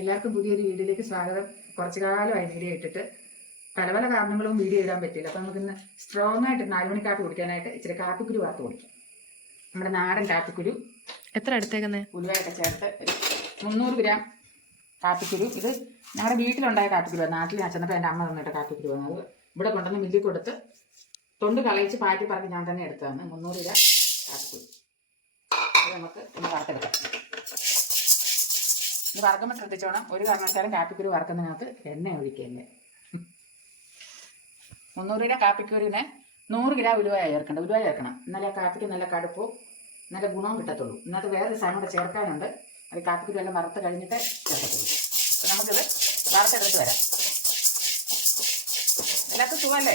എല്ലാവർക്കും പുതിയൊരു വീഡിയോയിലേക്ക് സ്വാഗതം. കുറച്ചു കാലമായി വീഡിയോ ഇട്ടിട്ട് പല പല കാരണങ്ങളും വീഡിയോ ഇടാൻ പറ്റില്ല. അപ്പം നമുക്കിന്ന് സ്ട്രോങ് ആയിട്ട് 4 മണി കാപ്പി കുടിക്കാനായിട്ട് ഇച്ചിരി കാപ്പിക്കുരു വറുത്ത് കുടിക്കാം. നമ്മുടെ നാടൻ കാപ്പിക്കുരു എത്ര എടുത്തേക്കുന്നേ? ഉലുവയൊക്കെ ചേർത്ത് 300 ഗ്രാം കാപ്പിക്കുരു. ഇത് ഞങ്ങളുടെ വീട്ടിലുണ്ടായ കാപ്പിക്കുരു, നാട്ടിൽ ഞാൻ ചെന്നപ്പോൾ എൻ്റെ അമ്മ തന്നിട്ട് കാപ്പിക്കുരു വന്നത്. ഇവിടെ കൊണ്ടുവന്ന് മില്ലിൽ കൊടുത്ത് തൊണ്ട് കളയിച്ച് പാറ്റി പറക്കി ഞാൻ തന്നെ എടുത്തതാണ്. 300 ഗ്രാം കാപ്പിക്കുരു. ഇത് നമുക്ക് ഒന്ന് വറുത്തെടുക്കാം. ഇത് വറക്കുമ്പോൾ ശ്രദ്ധിച്ചോണം, ഒരു കാരണവശാലും കാപ്പിക്കുരു വറക്കുന്നതിനകത്ത് എണ്ണ ഒഴിക്കല്ലേ. 300 ഗ്രാം കാപ്പിക്കുരുവിനെ 100 ഗ്രാം ഉലുവ ചേർക്കണം. ഉലുവ ചേർക്കണം, എന്നാലേ ആ കാപ്പിക്ക് നല്ല കടുപ്പവും നല്ല ഗുണവും കിട്ടത്തുള്ളൂ. ഇന്നത്തെ വേറൊരു സാധനം കൂടെ ചേർക്കാനുണ്ട്. അത് കാപ്പിക്കുരു എല്ലാം വറുത്ത് കഴിഞ്ഞിട്ട് ചേർക്കത്തുള്ളൂ. അപ്പം നമുക്കിത് വറുത്തെടുത്ത് വരാം. എല്ലാവർക്കും സുഖമല്ലേ?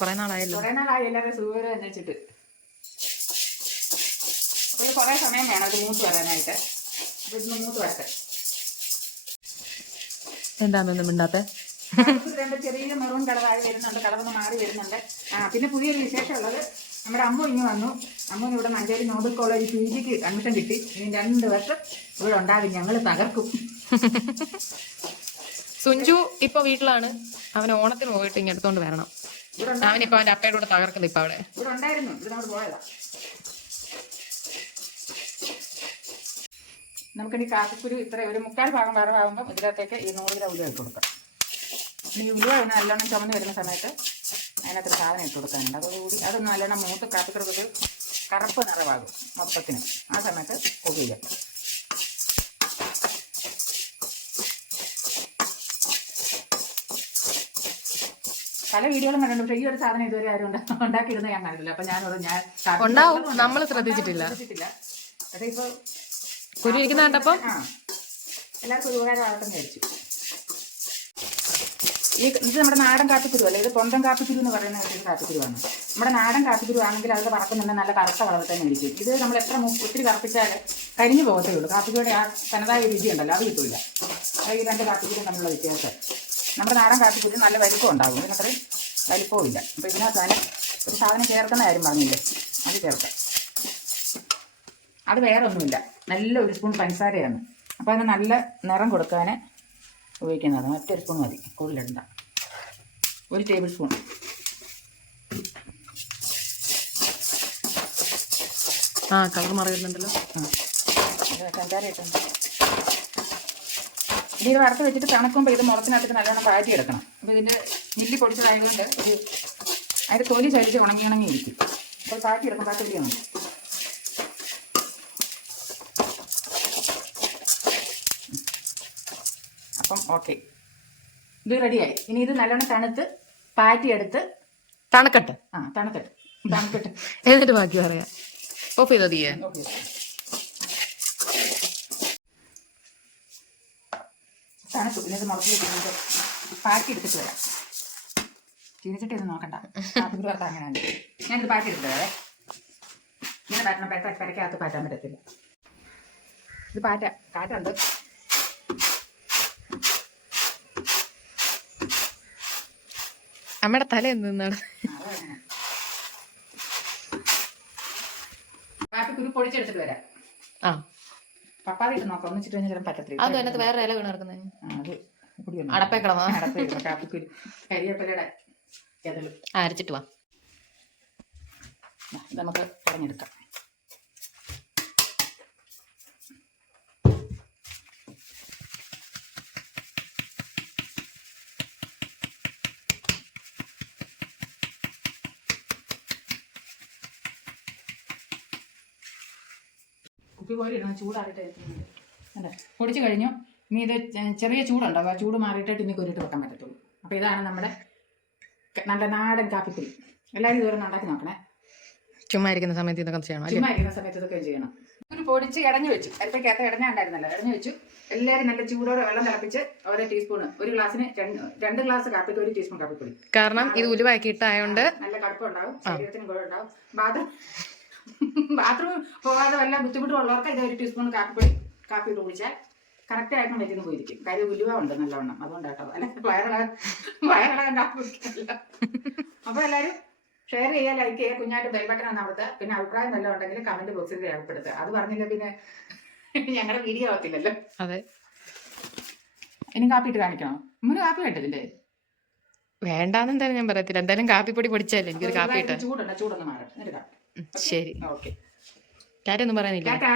കുറെ നാളായി എല്ലാവരും സുഖം അന്വേഷിച്ചിട്ട്. അപ്പോൾ ഇത് കുറേ സമയം വേണം അത് മൂത്ത് വരാനായിട്ട്. അപ്പോൾ ഇതൊന്ന് മൂത്ത് വരട്ടെ. എന്താണെന്ന് മിണ്ടാത്തെ? രണ്ട് ചെറിയ മെറൂൺ കളറായി വരുന്നുണ്ട്, കളറൊന്ന് മാറി വരുന്നുണ്ട്. പിന്നെ പുതിയൊരു വിശേഷമുള്ളത്, നമ്മുടെ അമ്മ ഇങ്ങ് വന്നു. അമ്മൂന് ഇവിടെ മഞ്ചേരി നോബൽ കോളേജ് PGക്ക് അഡ്മിഷൻ കിട്ടി. ഇനി 2 വർഷം ഇവിടെ ഉണ്ടാകും. ഞങ്ങൾ തകർക്കും. സുഞ്ചു ഇപ്പൊ വീട്ടിലാണ്. അവൻ ഓണത്തിന് പോയിട്ട് ഇങ്ങനെ എടുത്തോണ്ട് വരണം. അവനിപ്പോ അവന്റെ അപ്പയുടെ കൂടെ തകർക്കുന്നു. ഇപ്പൊ അവിടെ ഇവിടെ ഉണ്ടായിരുന്നു, ഇവിടെ നമ്മൾ പോയതാ. നമുക്കിനി കാപ്പിക്കുരു ഇത്ര ഒരു 3/4 ഭാഗം വറവാകുമ്പോൾ ഇതിനകത്തേക്ക് ഈ 100 ഗ്രാം ഉലുവ ഇട്ട് കൊടുക്കാം. ഈ ഉലുവ ഒന്ന് നല്ലോണം ചുമന്ന് വരുന്ന സമയത്ത് അതിനകത്തൊരു സാധനം ഇട്ട് കൊടുക്കാനുണ്ട്. അതോടുകൂടി അതൊന്ന് നല്ലോണം മൂത്ത് കാപ്പിക്കുരു കറുപ്പ് നിറവാകും മൊത്തത്തിന്. ആ സമയത്ത് കുക്ക് ചെയ്യാം. പല വീഡിയോകളും കണ്ടിട്ടുണ്ട്, പക്ഷേ ഈ ഒരു സാധനം ഇതുവരെ ആരും ഉണ്ടാക്കിയിരുന്ന ഞാൻ കണ്ടിട്ടില്ല. അപ്പൊ ഞാൻ നമ്മൾ ശ്രദ്ധിച്ചിട്ടില്ല. പക്ഷേ ഇപ്പൊ കുരു ഇരിക്കുന്ന കണ്ടപ്പോ എല്ലാവർക്കും ഉപകാരമാകട്ടെന്ന് വിചാരിച്ചു. ഇത് നമ്മുടെ നാടൻ കാപ്പിക്കുരു അല്ലേ, ഇത് പൊന്തൻ കാപ്പിക്കുരു എന്ന് പറയുന്ന ഒരു കാപ്പിക്കുരുവാണ്. നമ്മുടെ നാടൻ കാപ്പിക്കുരു ആണെങ്കിൽ അത് വറക്കുന്നുണ്ട് നല്ല കറുത്ത കളർ തന്നെ ഇരിക്കും. ഇത് നമ്മൾ എത്ര ഒത്തിരി കറുപ്പിച്ചാൽ കരിഞ്ഞു പോകത്തേ ഉള്ളൂ. കാപ്പിക്കുരുടെ ആ തനതായ രുചി ഉണ്ടല്ലോ, അത് കിട്ടില്ല. ഈ 2 കാപ്പിക്കുരും തമ്മിലുള്ള വ്യത്യാസം. നമ്മുടെ നാടൻ കാപ്പിക്കുരു നല്ല വലിപ്പം ഉണ്ടാകും, ഇതിനത്രയും വലിപ്പവും ഇല്ല. അപ്പോൾ ഇതിനകത്താണ് ഒരു സാധനം ചേർക്കുന്ന കാര്യം പറഞ്ഞില്ലേ, അത് ചേർക്കാം. അത് വേറെ ഒന്നുമില്ല, നല്ല 1 സ്പൂൺ പഞ്ചസാരയാണ്. അപ്പോൾ അതിന് നല്ല നിറം കൊടുക്കാൻ ഉപയോഗിക്കുന്നതാണ്. മറ്റൊരു സ്പൂൺ മതി, കൂടുതലിടണ്ട. 1 ടേബിൾ സ്പൂൺ. കളർ മാറി വരുന്നുണ്ടല്ലോ. പഞ്ചസാര ഇട്ടുണ്ട്. ഇത് വറുത്ത് വെച്ചിട്ട് തണുക്കുമ്പോൾ ഇത് മുളത്തിനകത്തിട്ട് നല്ലോണം പാറ്റിയെടുക്കണം. അപ്പോൾ ഇതിൻ്റെ മില്ലി പൊടിച്ചതായതുകൊണ്ട് അതിൻ്റെ തൊലി ചരിച്ച് ഉണങ്ങി ഇരിക്കും. അപ്പോൾ പാറ്റിയെടുക്കും, പാറ്റിയാണ്. അപ്പം ഓക്കെ, ഇത് റെഡിയായി. ഇനി ഇത് നല്ലോണം തണുത്ത് പാറ്റിയെടുത്ത് തണുക്കട്ടെ. തണുക്കട്ടെ എന്നിട്ട് ബാക്കി പറയാം. ഓഫ് ചെയ്തോ തീയെ? തണുത്തു. ഇതിനകത്ത് മുളച്ച് വെച്ചിട്ട് പാറ്റി എടുത്തിട്ട് വരാം. ചീനിച്ചിട്ട് ഇത് നോക്കണ്ട, കാപ്പിക്കുരു വറുത്ത അങ്ങനെയാണ്. ഞാനിത് പാറ്റി എടുത്തിട്ട് വരാം. ഇങ്ങനെ പാറ്റണം, പെരക്കകത്ത് പാറ്റാൻ പറ്റത്തില്ല. ഇത് കാറ്റുണ്ട്. അമ്മയുടെ തല എന്താണ്? കാപ്പിക്കുരു പൊടിച്ചെടുത്തിട്ട് വരാം. പപ്പാതി ഇട്ട് നോക്കാം, ഒന്നിച്ചിട്ട് കഴിഞ്ഞാൽ ചിലപ്പോൾ പറ്റത്തില്ല. അത് അതിനകത്ത് വേറെ ഇല വീണ് കിടക്കുന്നത്. അത് അടപ്പേ കിടന്നോ? കാപ്പിക്കുരു കരിവേപ്പിലയുടെ അരച്ചിട്ട് വാ. നമുക്ക് പറഞ്ഞെടുക്കാം. കുപ്പി പോലെ ഇടണം, ചൂടാറിയിട്ട് അല്ലേ. പൊടിച്ച് കഴിഞ്ഞു. ഇനി ഇത് ചെറിയ ചൂടുണ്ടാവും, ആ ചൂട് മാറിയിട്ടിട്ട് ഇനി കൊരിട്ട് വെക്കാൻ പറ്റത്തുള്ളൂ. അപ്പോൾ ഇതാണ് നമ്മുടെ നല്ല നാടൻ കാപ്പിക്കുരു. എല്ലാവരും ഇതുവരെ ഉണ്ടാക്കി നോക്കണേ. ചുമ്മാ ഇരിക്കുന്ന സമയത്ത് ഇതൊക്കെ ചെയ്യണം. ചുമ്മാ ഇരിക്കുന്ന സമയത്ത് ഇതൊക്കെ ചെയ്യണം. ഒരു പൊടിച്ച് ഇടഞ്ഞു വെച്ചു, അരപ്പയ്ക്കകത്ത് ഇടഞ്ഞുണ്ടായിരുന്നല്ലോ, ഇടഞ്ഞു വെച്ചു. എല്ലാവരും നല്ല ചൂടോടെ വെള്ളം തിളപ്പിച്ച് ഓരോ ടീസ്പൂണ്, ഒരു ഗ്ലാസ്സിന് 2 ഗ്ലാസ് കാപ്പിക്ക് 1 ടീസ്പൂൺ കാപ്പിപ്പൊടി. കാരണം ഇത് ഉലുവാക്കി ഇട്ടായോണ്ട് നല്ല കടുപ്പമുണ്ടാവും, ശരീരത്തിന് ഗുണമുണ്ടാവും. ബാത്റൂം പോകാതെ വല്ല ബുദ്ധിമുട്ടുള്ളവർക്ക് ഇത് 1 ടീസ്പൂൺ കാപ്പി ഇട്ട് കുടിച്ചാൽ കറക്റ്റായിട്ടും വരുന്ന പോയിരിക്കും. കാര്യം ഉലുവ ഉണ്ട് നല്ലവണ്ണം, അതുകൊണ്ടാട്ടോ. അല്ല വയറിളകാൻ കാപ്പി കുടിക്കില്ല. അപ്പോൾ എല്ലാവരും ഷെയർ ചെയ്യുക, ലൈക്ക് ചെയ്യുക, കുഞ്ഞായിട്ട് ബെൽ ബട്ടൺ ഒന്ന് അവിടുത്തെ. പിന്നെ അഭിപ്രായം നല്ല ഉണ്ടെങ്കിൽ കമന്റ് ബോക്സിൽ രേഖപ്പെടുത്തുക. അത് പറഞ്ഞില്ല പിന്നെ ഞങ്ങളുടെ വീഡിയോ ആവത്തില്ലല്ലോ. അതെ, ഇനി കാപ്പി ഇട്ട് കാണിക്കണോ? ഉമ്മന് കാപ്പി വേണ്ടതില്ലേ? വേണ്ടാന്ന് എന്തായാലും ഞാൻ പറയത്തില്ല. എന്തായാലും കാപ്പിപ്പൊടി പൊടിച്ചല്ലേ എനിക്കൊരു കാപ്പി ഇട്ടാ. ചൂടൊന്ന് മാറട്ടെ. ശരി, ഓക്കെ, കാര്യമൊന്നും പറയാനില്ല. ടാറ്റാ.